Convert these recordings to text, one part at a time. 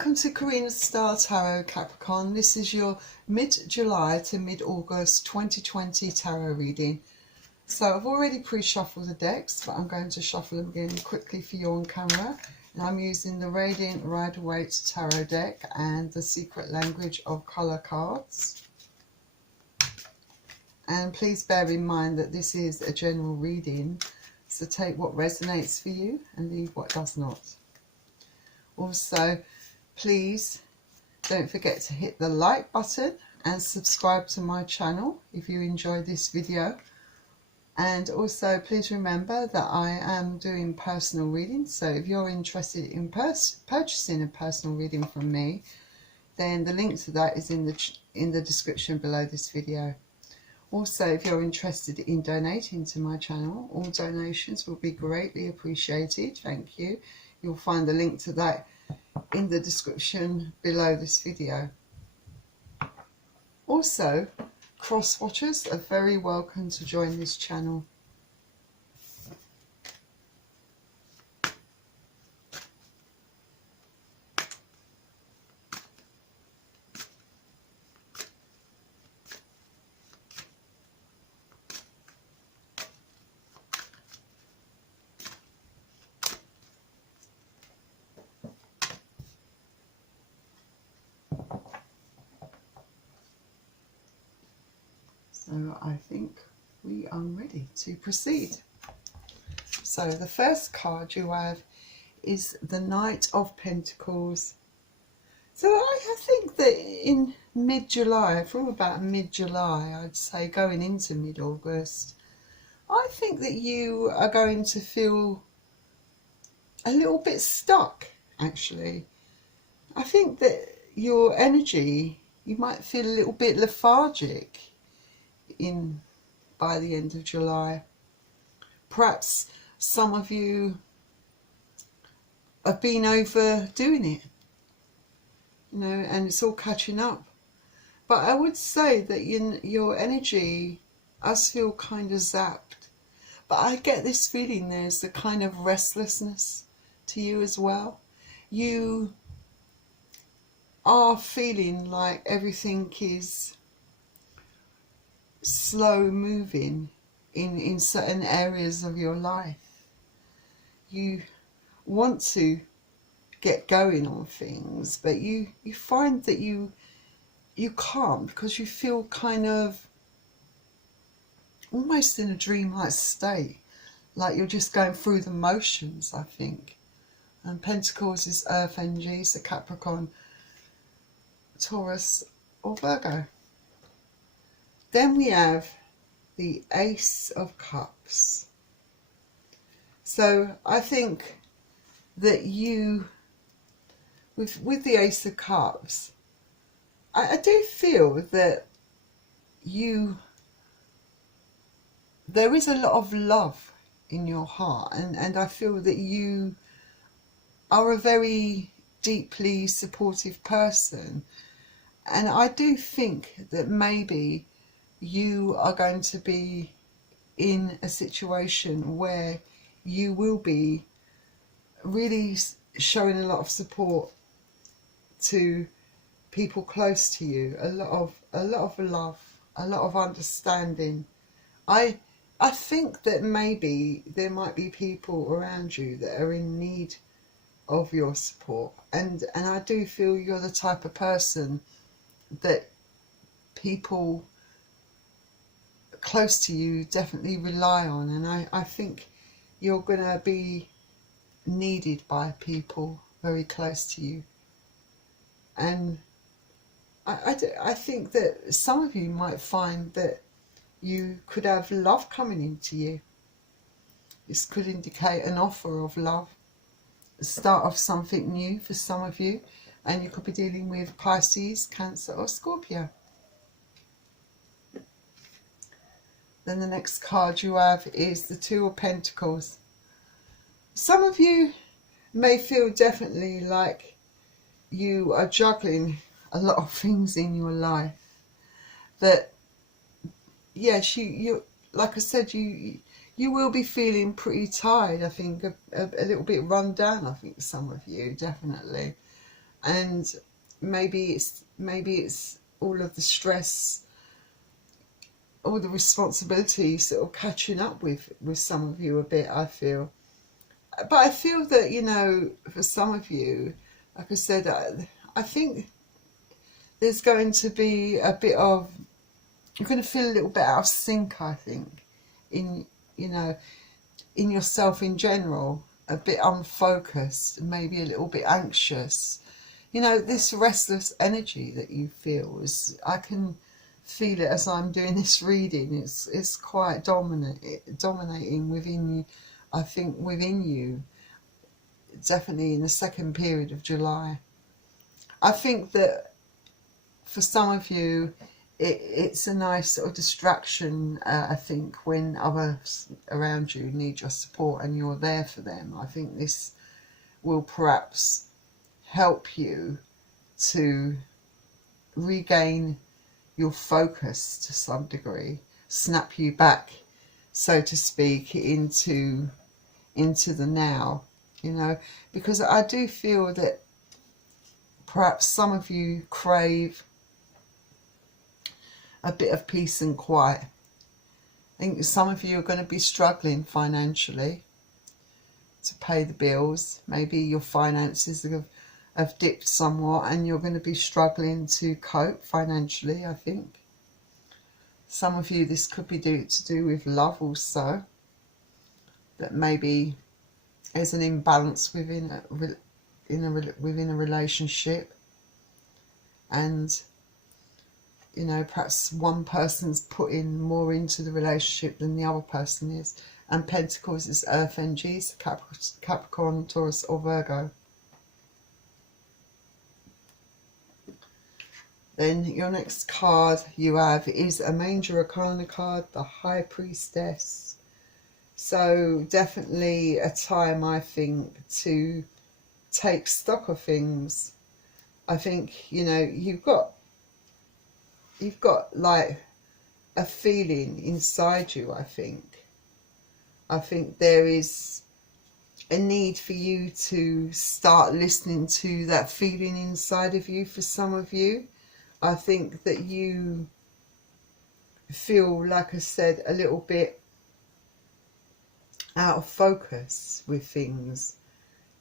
Welcome to Karina's Star Tarot Capricorn. This is your mid-July to mid-August 2020 tarot reading. So I've already pre-shuffled the decks, but I'm going to shuffle them again quickly for you on camera. And I'm using the Radiant Rider-Waite Tarot deck and the Secret Language of Colour cards. And please bear in mind that this is a general reading, so take what resonates for you and leave what does not. Also, please don't forget to hit the like button and subscribe to my channel if you enjoyed this video. And also please remember that I am doing personal readings, so if you're interested in purchasing a personal reading from me, then the link to that is in the description below this video. Also, if you're interested in donating to my channel, all donations will be greatly appreciated. Thank you. You'll find the link to that in the description below this video. Also, cross watchers are very welcome to join this channel. So I think we are ready to proceed. So the first card you have is the Knight of Pentacles. So I think that in mid-July, from about mid-July, I'd say going into mid-August, I think that you are going to feel a little bit stuck, actually. I think that your energy, you might feel a little bit lethargic by the end of July. Perhaps some of you have been overdoing it, you know, and it's all catching up. But I would say that your energy does feel kind of zapped. But I get this feeling there's a kind of restlessness to you as well. You are feeling like everything is slow moving in certain areas of your life. You want to get going on things, but you find that you can't, because you feel kind of almost in a dreamlike state, like you're just going through the motions, I think. And Pentacles is Earth energy, so Capricorn, Taurus or Virgo. Then we have the Ace of Cups. So I think that you, with the Ace of Cups, I do feel that there is a lot of love in your heart, and I feel that you are a very deeply supportive person. And I do think that maybe you are going to be in a situation where you will be really showing a lot of support to people close to you, a lot of love, a lot of understanding. I think that maybe there might be people around you that are in need of your support, and I do feel you're the type of person that people close to you definitely rely on, and I think you're going to be needed by people very close to you. And I think that some of you might find that you could have love coming into you. This could indicate an offer of love, the start of something new for some of you, and you could be dealing with Pisces, Cancer or Scorpio. Then the next card you have is the Two of Pentacles. Some of you may feel definitely like you are juggling a lot of things in your life. That, yes, you like I said, you will be feeling pretty tired. I think a little bit run down. I think some of you definitely. and maybe it's all of the stress, all the responsibility sort of catching up with some of you a bit, I feel. But I feel that, you know, for some of you, like I said, I think there's going to be a bit of, you're going to feel a little bit out of sync, I think, in, you know, in yourself in general, a bit unfocused, maybe a little bit anxious. You know, this restless energy that you feel is, I can feel it as I'm doing this reading. It's quite dominating within you, I think, within you, definitely in the second period of July. I think that for some of you, it's a nice sort of distraction, I think, when others around you need your support and you're there for them. I think this will perhaps help you to regain your focus to some degree, snap you back, so to speak, into the now, you know, because I do feel that perhaps some of you crave a bit of peace and quiet. I think some of you are going to be struggling financially to pay the bills. Maybe your finances have dipped somewhat and you're going to be struggling to cope financially, I think. Some of you, this could be to do with love also, that maybe there's an imbalance within a relationship, and you know, perhaps one person's putting more into the relationship than the other person is. And Pentacles is Earth energies, Capricorn, Taurus or Virgo. Then your next card you have is a Major Arcana card, the High Priestess. So definitely a time, I think, to take stock of things. I think, you know, you've got like a feeling inside you, I think. I think there is a need for you to start listening to that feeling inside of you. For some of you, I think that you feel, like I said, a little bit out of focus with things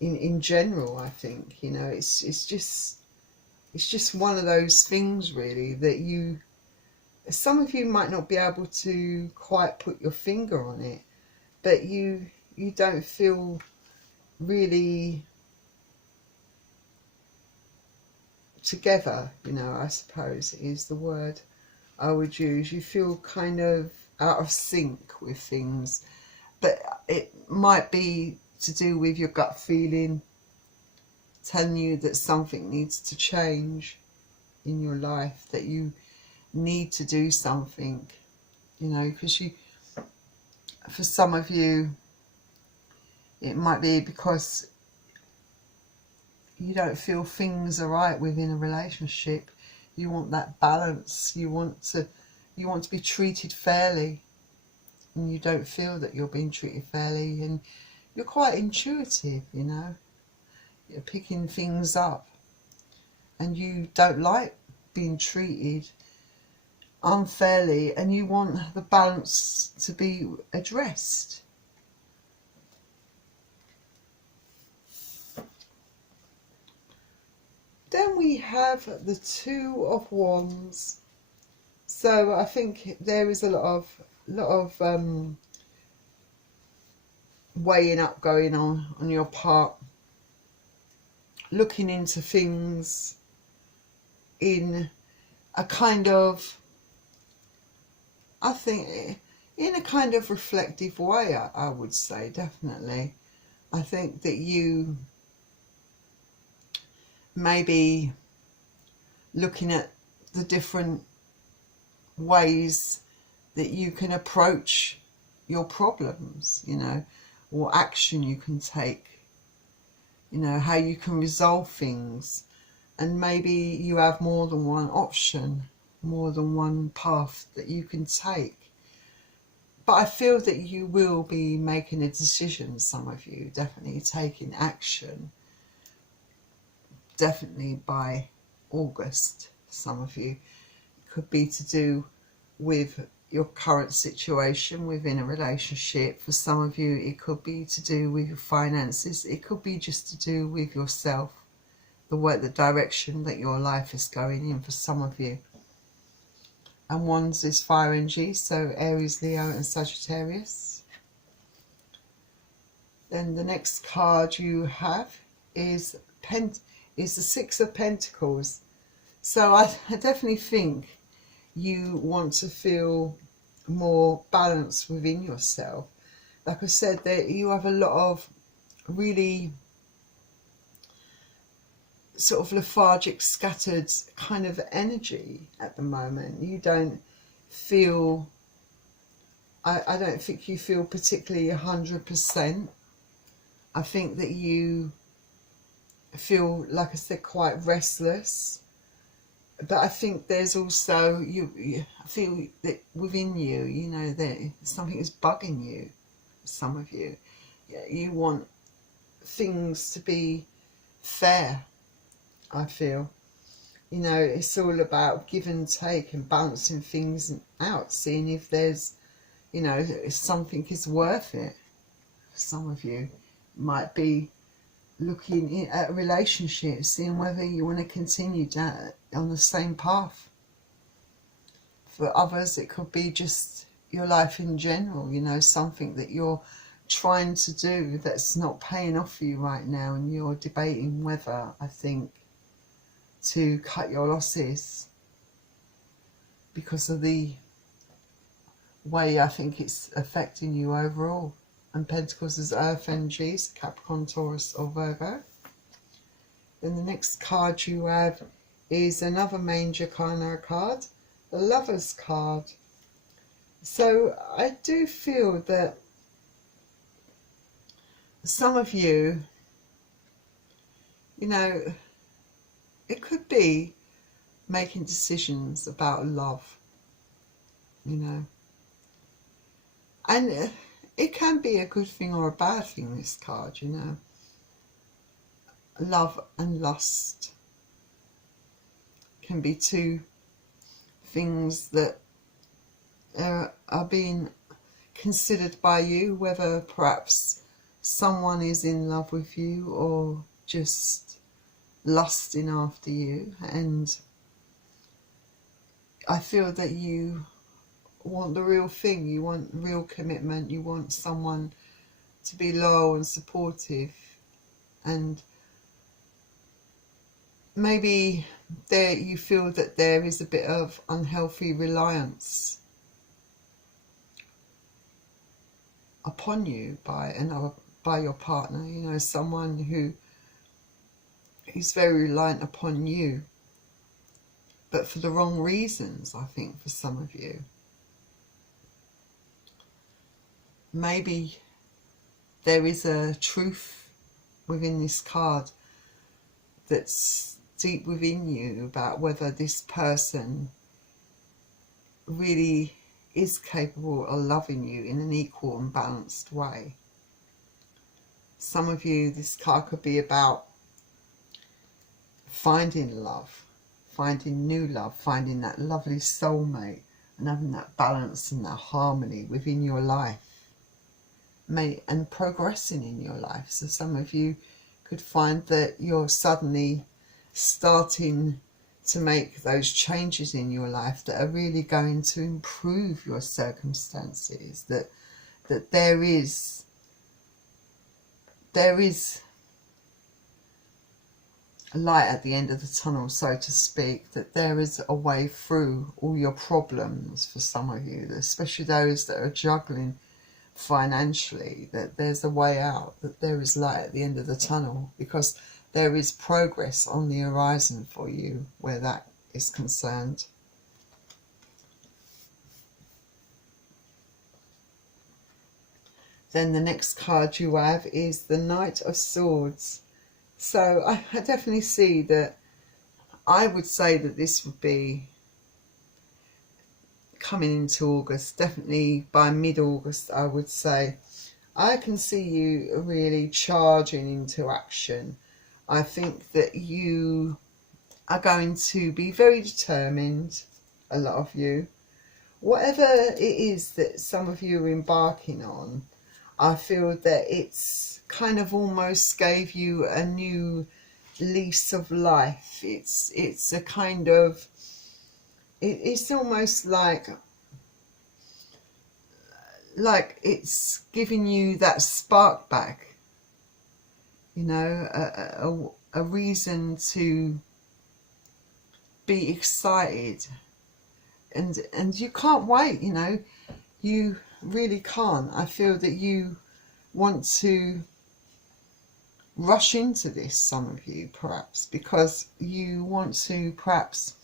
in general. I think, you know, it's just one of those things really that you, some of you might not be able to quite put your finger on it, but you don't feel really together, you know, I suppose is the word I would use. You feel kind of out of sync with things, but it might be to do with your gut feeling telling you that something needs to change in your life, that you need to do something, you know, because for some of you, it might be because you don't feel things are right within a relationship. You want that balance. You want to be treated fairly, and you don't feel that you're being treated fairly. And you're quite intuitive, you know. You're picking things up, and you don't like being treated unfairly, and you want the balance to be addressed. Then we have the Two of Wands. So I think there is a lot of weighing up going on your part, looking into things in a kind of, I think, in a kind of reflective way, I would say, definitely. I think that you maybe looking at the different ways that you can approach your problems, you know, or action you can take, you know, how you can resolve things. And maybe you have more than one option, more than one path that you can take. But I feel that you will be making a decision, some of you, definitely taking action. definitely by August. Some of you, it could be to do with your current situation within a relationship. For some of you, it could be to do with your finances. It could be just to do with yourself, the direction that your life is going in for some of you. And Wands is fire energy, so Aries, Leo and Sagittarius. Then the next card you have is the Six of Pentacles. So I definitely think you want to feel more balanced within yourself. Like I said, that you have a lot of really sort of lethargic, scattered kind of energy at the moment. You don't feel, I don't think you feel particularly 100%. I think that you feel, like I said, quite restless. But I think there's also, I feel that within you, you know, that something is bugging you, some of you. You want things to be fair, I feel. You know, it's all about give and take and balancing things out, seeing if there's, you know, if something is worth it. Some of you might be looking at a relationship, seeing whether you want to continue down on the same path. For others, it could be just your life in general, you know, something that you're trying to do that's not paying off for you right now, and you're debating whether, I think, to cut your losses because of the way I think it's affecting you overall. And Pentacles is earth energies, Capricorn, Taurus or Virgo. Then the next card you have is another Major Arcana card, the Lover's card. So I do feel that some of you, you know, it could be making decisions about love, you know. And it can be a good thing or a bad thing, this card, you know. Love and lust can be two things that are being considered by you, whether perhaps someone is in love with you or just lusting after you. And I feel that you want the real thing, you want real commitment, you want someone to be loyal and supportive. And maybe there you feel that there is a bit of unhealthy reliance upon you by your partner, you know, someone who is very reliant upon you, but for the wrong reasons, I think, for some of you. Maybe there is a truth within this card that's deep within you about whether this person really is capable of loving you in an equal and balanced way. Some of you, this card could be about finding love, finding new love, finding that lovely soulmate and having that balance and that harmony within your life, and progressing in your life. So some of you could find that you're suddenly starting to make those changes in your life that are really going to improve your circumstances, that there is a light at the end of the tunnel, so to speak, that there is a way through all your problems for some of you, especially those that are juggling financially, that there's a way out, that there is light at the end of the tunnel, because there is progress on the horizon for you where that is concerned. Then the next card you have is the Knight of Swords. So I definitely see that, I would say that this would be coming into August, definitely by mid-August, I would say. I can see you really charging into action. I think that you are going to be very determined, a lot of you. Whatever it is that some of you are embarking on, I feel that it's kind of almost gave you a new lease of life. It's a kind of, it's almost like it's giving you that spark back, you know, a reason to be excited, and you can't wait, you know, you really can't. I feel that you want to rush into this, some of you perhaps, because you want to perhaps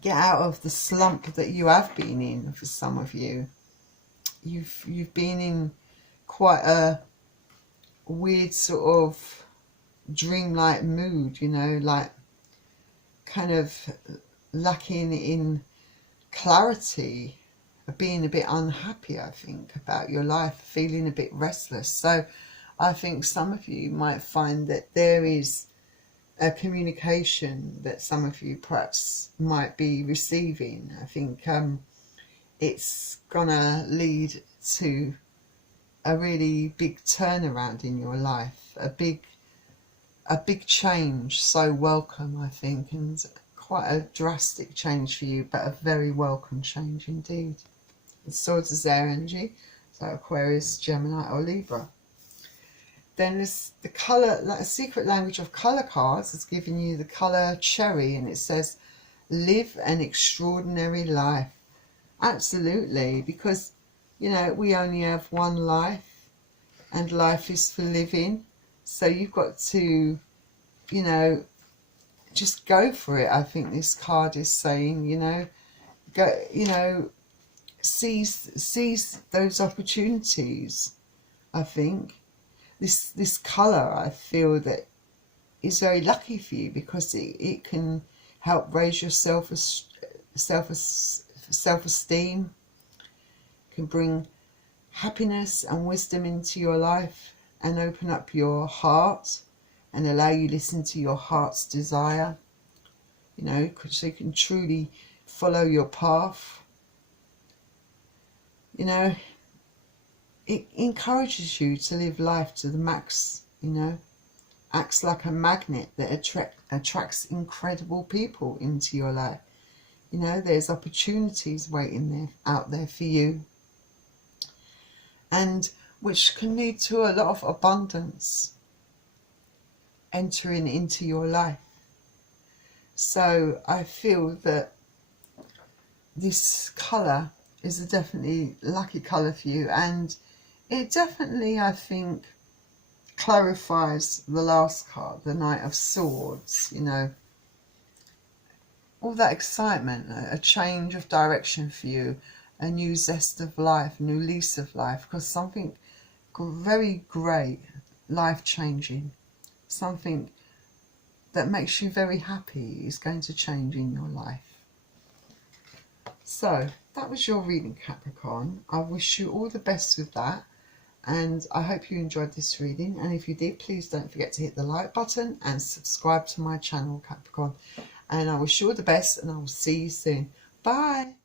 get out of the slump that you have been in. For some of you, you've been in quite a weird sort of dreamlike mood, you know, like kind of lacking in clarity, being a bit unhappy, I think, about your life, feeling a bit restless. So I think some of you might find that there is a communication that some of you perhaps might be receiving. I think it's gonna lead to a really big turnaround in your life, a big change, so welcome, I think, and quite a drastic change for you, but a very welcome change indeed. The Swords is air energy, so Aquarius, Gemini or Libra. Then there's the colour, like a secret language of colour cards is giving you the colour cherry, and it says live an extraordinary life. Absolutely, because, you know, we only have one life and life is for living. So you've got to, you know, just go for it. I think this card is saying, you know, go, you know, seize those opportunities. I think this colour, I feel that is very lucky for you, because it can help raise your self-esteem, can bring happiness and wisdom into your life, and open up your heart and allow you to listen to your heart's desire, you know, so you can truly follow your path. You know, it encourages you to live life to the max, you know, acts like a magnet that attracts incredible people into your life. You know, there's opportunities waiting there, out there for you, and which can lead to a lot of abundance entering into your life. So I feel that this colour is a definitely lucky colour for you, and it definitely, I think, clarifies the last card, the Knight of Swords. You know, all that excitement, a change of direction for you, a new zest of life, a new lease of life, because something very great, life-changing, something that makes you very happy is going to change in your life. So that was your reading, Capricorn. I wish you all the best with that, and I hope you enjoyed this reading, and if you did, please don't forget to hit the like button and subscribe to my channel, Capricorn. And I wish you all the best, and I will see you soon. Bye.